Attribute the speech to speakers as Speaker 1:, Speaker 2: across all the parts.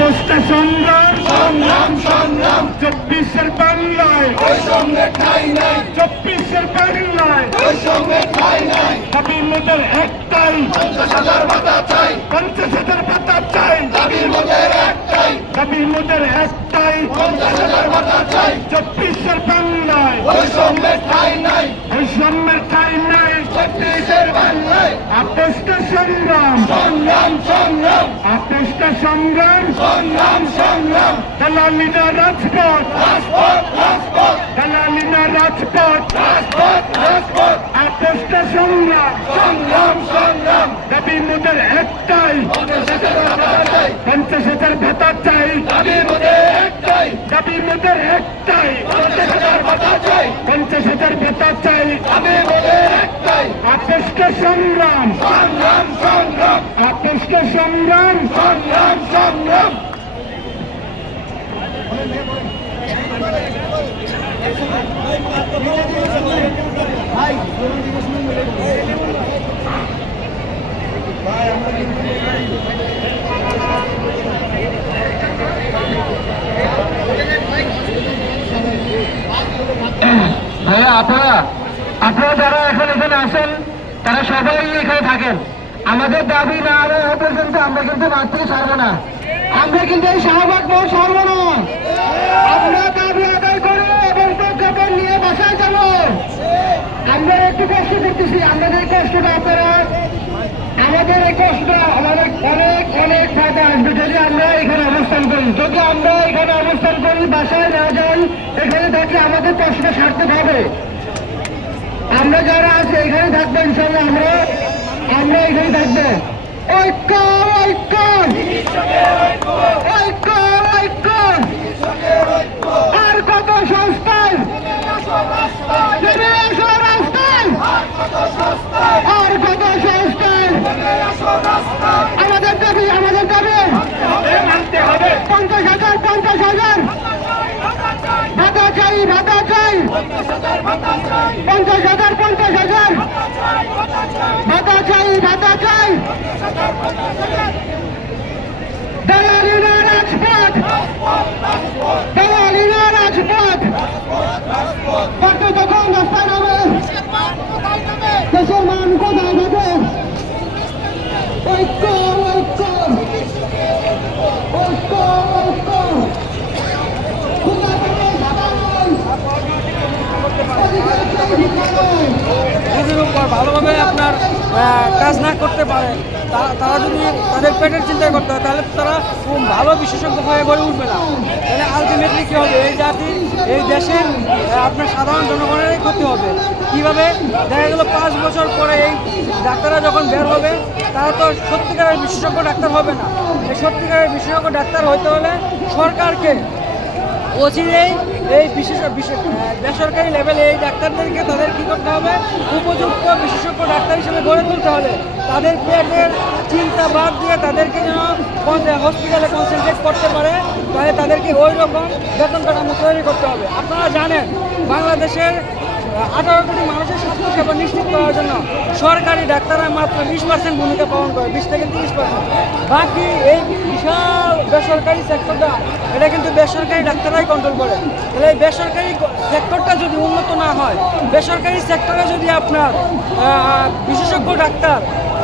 Speaker 1: আপোষটা সংগ্রাম।
Speaker 2: সংগ্রাম সংগ্রাম।
Speaker 1: চব্বিশের বাংলায়।
Speaker 2: ওই সঙ্গে ঠাই নাই।
Speaker 1: চব্বিশের বাংলায়।
Speaker 2: ওই সঙ্গে ঠাই নাই।
Speaker 1: দাবি মোদের একটাই।
Speaker 2: পঞ্চাশ হাজার পাতা চাই।
Speaker 1: পঞ্চাশ হাজার পাতা চাই।
Speaker 2: দাবির মধ্যে একটাই
Speaker 1: দাবি মোদের একটাই
Speaker 2: পঞ্চাশ হাজার ভাতা চাই
Speaker 1: চব্বিশের বাংলায়
Speaker 2: ওই সঙ্গে ঠাই নাই
Speaker 1: বৈষম্যের ঠাই নাই
Speaker 2: ছত্রিশের বাংলায়
Speaker 1: আপোষটা সংগ্রাম
Speaker 2: সংগ্রাম সংগ্রাম।
Speaker 1: আপোষটা সংগ্রাম
Speaker 2: সংগ্রাম। সংগ্রাম
Speaker 1: দালালিনা রাজপথ।
Speaker 2: রাজপথ রাজপথ।
Speaker 1: দালালিনা রাজপথ।
Speaker 2: রাজপথ রাজপথ।
Speaker 1: আপোষটা সংগ্রাম।
Speaker 2: সংগ্রাম সংগ্রাম।
Speaker 1: দাবি মোদের একটাই।
Speaker 2: পঞ্চাশ হাজার ভাতা চাই। দাবি মধ্যে একটাই।
Speaker 1: দাবি মোদের একটাই।
Speaker 2: পঞ্চাশ হাজার ভাতা চাই।
Speaker 1: পঞ্চাশ হাজার ভাতা চাই।
Speaker 2: দাবির মধ্যে একটাই।
Speaker 1: আপোষটা সংগ্রাম।
Speaker 2: সংগ্রাম সংগ্রাম।
Speaker 1: আপোষটা সংগ্রাম।
Speaker 2: সংগ্রাম সংগ্রাম।
Speaker 3: আপনারা আপনারা যারা এখন এখানে আসেন, তারা সবাই এখানে থাকেন। আমাদের দাবি না হওয়া পর্যন্ত আমরা কিন্তু মাঠ থেকে না। আমরা কিন্তু এই শাহবাগ মোড় ছাড়বো না। আমরা দাবি আদায় করে এবং প্রজ্ঞাপন নিয়ে বাসায় যাব। আমরা একটু কষ্ট করতেছি। আমাদের কষ্টটা আপনারা, আমাদের এই কষ্ট আমাদের অনেক অনেক ফায়দা আসবে যদি আমরা এখানে অবস্থান করি। যদি আমরা এখানে অবস্থান করি, বাসায় না যাই থাকলে আমাদের কষ্টটা সারতে হবে আমরা যারা আছি, এখানে থাকব ইনশাল্লাহ আমরা আমরা এখানে থাকব। ঐক্য ঐক্য! ঐক্য ঐক্য! আর কত রাস্তায় আর কত সস্তায়? আমাদের দাবি আমাদের দাবি। পঞ্চাশ হাজার পঞ্চাশ হাজার। ভাতা চাই ভাতা চাই। পঞ্চাশ হাজার পঞ্চাশ হাজার। ভাতা চাই ভাতা চাই। দালালিনা রাজপথ দালালিনা রাজপথ কত তখন রাস্তায় নামে দেশের মান কোথায় যাবে ঐক্য ঐক্য ঐক্য ঐক্য খুদা করে সাদা নয় অধিকার চাই ভিক্ষা নয়
Speaker 4: ভালোভাবে আপনার কাজ না করতে পারে তারা যদি তাদের পেটের চিন্তা করতে হয়, তাহলে তারা খুব ভালো বিশেষজ্ঞ হয়ে গড়ে উঠবে না। তাহলে আলটিমেটলি কী হবে? এই জাতির এই দেশের আপনার সাধারণ জনগণেরই ক্ষতি হবে। কীভাবে? দেখা গেল পাঁচ বছর পরে এই ডাক্তাররা যখন বের হবে, তারা তো সত্যিকারের বিশেষজ্ঞ ডাক্তার হবে না। এই সত্যিকারের বিশেষজ্ঞ ডাক্তার হইতে হলে সরকারকে অচিরেই এই বিশেষ বেসরকারি লেভেলে এই ডাক্তারদেরকে তাদের কী করতে হবে? উপযুক্ত বিশেষজ্ঞ ডাক্তার হিসেবে গড়ে তুলতে হবে। তাদের পেটের চিন্তা বাদ দিয়ে তাদেরকে যেন হসপিটালে কনসেন্ট্রেট করতে পারে, তাহলে তাদেরকে ওই রকম বেতন কাঠামো তৈরি করতে হবে। আপনারা জানেন, বাংলাদেশের আঠারো কোটি মানুষের স্বাস্থ্যসেবা নিশ্চিত করার জন্য সরকারি ডাক্তাররা মাত্র বিশ পার্সেন্ট ভূমিকা পালন করে, বিশ থেকে তিরিশ পার্সেন্ট বাকি এই বিশাল বেসরকারি সেক্টরটা এটা কিন্তু বেসরকারি ডাক্তাররাই কন্ট্রোল করে। তাহলে এই বেসরকারি সেক্টরটা যদি উন্নত না হয়, বেসরকারি সেক্টরে যদি আপনার বিশেষজ্ঞ ডাক্তার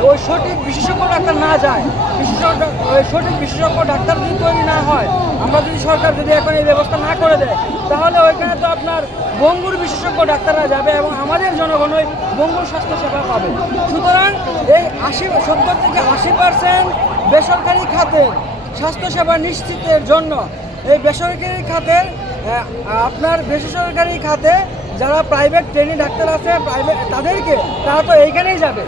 Speaker 4: ওই সঠিক বিশেষজ্ঞ ডাক্তার না যায়, বিশেষজ্ঞ, ওই সঠিক বিশেষজ্ঞ ডাক্তার যদি তৈরি না হয়, আমরা যদি সরকার যদি এখন এই ব্যবস্থা না করে দেয়, তাহলে ওইখানে তো আপনার বঙ্গুর বিশেষজ্ঞ ডাক্তাররা যাবে এবং আমাদের জনগণ ওই বঙ্গুর স্বাস্থ্যসেবা পাবে। সুতরাং এই আশি, সত্তর থেকে আশি পার্সেন্ট বেসরকারি খাতের স্বাস্থ্যসেবা নিশ্চিতের জন্য এই বেসরকারি খাতের আপনার বেসরকারি খাতে যারা প্রাইভেট ট্রেনিং ডাক্তার আছে প্রাইভেট তাদেরকে তারা তো এইখানেই যাবে।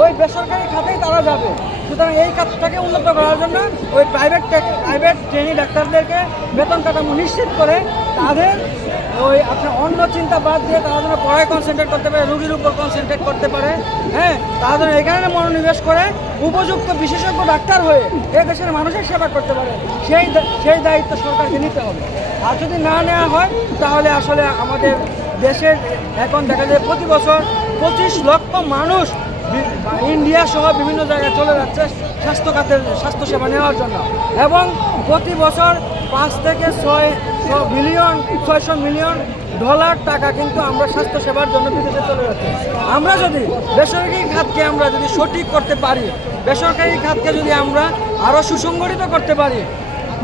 Speaker 4: ওই বেসরকারি খাতেই তারা যাবে। সুতরাং এই খাতটাকে উন্নত করার জন্য ওই প্রাইভেট প্রাইভেট ট্রেনি ডাক্তারদেরকে বেতন কাঠামো নিশ্চিত করে তাদের ওই আপনার অন্য চিন্তা বাদ দিয়ে তারা যেন পড়ায় কনসেন্ট্রেট করতে পারে, রুগীর উপর কনসেন্ট্রেট করতে পারে হ্যাঁ? তারা যেন এখানে মনোনিবেশ করে উপযুক্ত বিশেষজ্ঞ ডাক্তার হয়ে এ দেশের মানুষের সেবা করতে পারে, সেই সেই দায়িত্ব সরকারকে নিতে হবে। আর যদি না নেওয়া হয়, তাহলে আসলে আমাদের দেশের এখন দেখা যায় প্রতি বছর পঁচিশ লক্ষ মানুষ ইন্ডিয়া সহ বিভিন্ন জায়গায় চলে যাচ্ছে স্বাস্থ্য খাতের স্বাস্থ্যসেবা নেওয়ার জন্য। এবং প্রতি বছর পাঁচ থেকে ছয় বিলিয়ন, ছয়শো মিলিয়ন ডলার টাকা কিন্তু আমরা স্বাস্থ্যসেবার জন্য বিদেশে চলে যাচ্ছে। আমরা যদি বেসরকারি খাতকে আমরা যদি সঠিক করতে পারি, বেসরকারি খাতকে যদি আমরা আরও সুসংগঠিত করতে পারি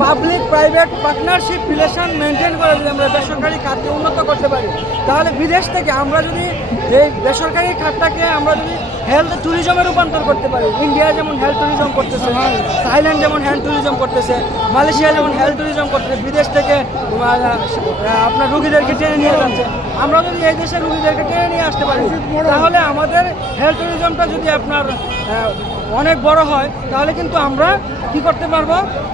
Speaker 4: public private partnership relation maintain করে যদি আমরা বেসরকারি খাতকে উন্নত করতে পারি, তাহলে বিদেশ থেকে আমরা যদি এই বেসরকারি খাতটাকে আমরা যদি হেলথ ট্যুরিজমে রূপান্তর করতে পারি ইন্ডিয়া যেমন হেলথ ট্যুরিজম করতেছে থাইল্যান্ড যেমন হেলথ ট্যুরিজম করতেছে মালয়েশিয়া যেমন হেলথ ট্যুরিজম করতেছে, বিদেশ থেকে আপনার রুগীদেরকে টেনে নিয়ে যাচ্ছে। আমরা যদি এই দেশের রুগীদেরকে টেনে নিয়ে আসতে পারি, তাহলে আমাদের হেলথ ট্যুরিজমটা যদি আপনার অনেক বড় হয়, তাহলে কিন্তু আমরা কি করতে পারব?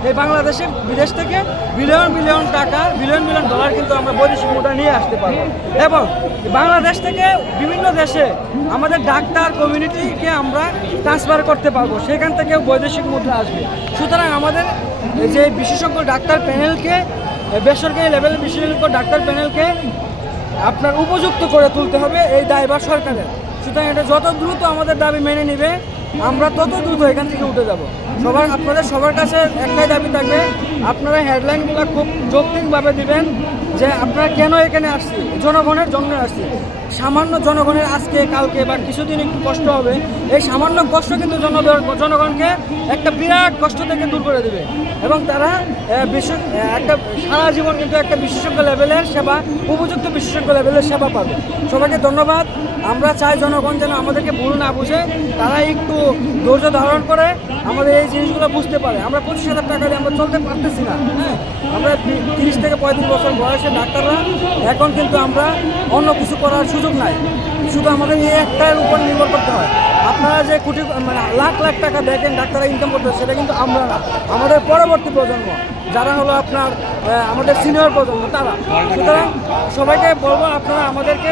Speaker 4: এই বাংলাদেশে বিদেশ থেকে বিলিয়ন বিলিয়ন টাকা বিলিয়ন বিলিয়ন ডলার কিন্তু আমরা বৈদেশিক মুদ্রা নিয়ে আসতে পারব। এবং বাংলাদেশ থেকে বিভিন্ন দেশে আমাদের ডাক্তার কমিউনিটিকে আমরা ট্রান্সফার করতে পারব। সেখান থেকেও বৈদেশিক মুদ্রা আসবে। সুতরাং আমাদের যে বিশেষজ্ঞ ডাক্তার প্যানেলকে বেসরকারি লেভেলের বিশেষজ্ঞ ডাক্তার প্যানেলকে আপনার উপযুক্ত করে তুলতে হবে এই দায় বা সরকারের। সুতরাং এটা যত দ্রুত আমাদের দাবি মেনে নেবে আমরা তত দ্রুত এখান থেকে উঠে যাব। সবার আপনাদের সবার কাছে একটাই দাবি থাকবে, আপনারা হেডলাইনগুলো খুব যৌক্তিকভাবে দিবেন যে আপনারা কেন এখানে আসছি? জনগণের জন্য আসছি। সামান্য জনগণের আজকে, কালকে বা কিছুদিন একটু কষ্ট হবে, এই সামান্য কষ্ট কিন্তু জন জনগণকে একটা বিরাট কষ্ট থেকে দূর করে দেবে। এবং তারা বিশ্ব একটা সারা জীবন কিন্তু একটা বিশেষজ্ঞ লেভেলের সেবা, উপযুক্ত বিশেষজ্ঞ লেভেলের সেবা পাবে। সবাইকে ধন্যবাদ। আমরা চাই জনগণ যেন আমাদেরকে ভুল না বুঝে তারা একটু ধৈর্য ধারণ করে আমাদের এই জিনিসগুলো বুঝতে পারে। আমরা পঁচিশ হাজার টাকা দিয়ে আমরা চলতে পারতেছি না হ্যাঁ? আমরা তিরিশ থেকে পঁয়ত্রিশ বছর বয়সে ডাক্তাররা এখন কিন্তু আমরা অন্য কিছু করার সুযোগ নাই। শুধু আমাদের এই একটার উপর নির্ভর করতে হয়। আপনারা যে কোটি মানে লাখ লাখ টাকা দেখেন ডাক্তাররা ইনকাম করতে সেটা কিন্তু আমরা না। আমাদের পরবর্তী প্রজন্ম যারা হলো আপনার আমাদের সিনিয়র প্রজন্ম তারা। সুতরাং সবাইকে বলব আপনারা আমাদেরকে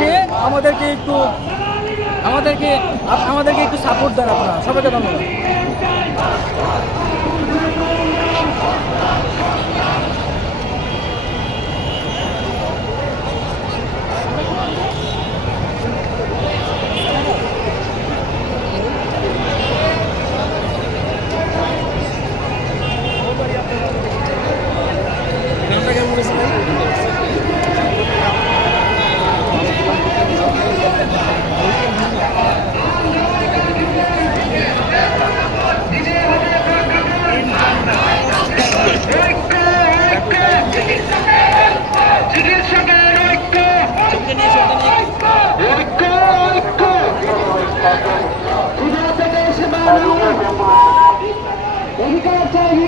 Speaker 4: নিয়ে আমাদেরকে একটু আমাদেরকে আমাদেরকে একটু সাপোর্ট দেন আপনারা। সবাইকে ধন্যবাদ।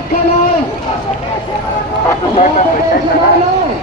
Speaker 1: অধিকার চাই ভিক্ষা নয় ক্ষুধা থেকে সেবা নয়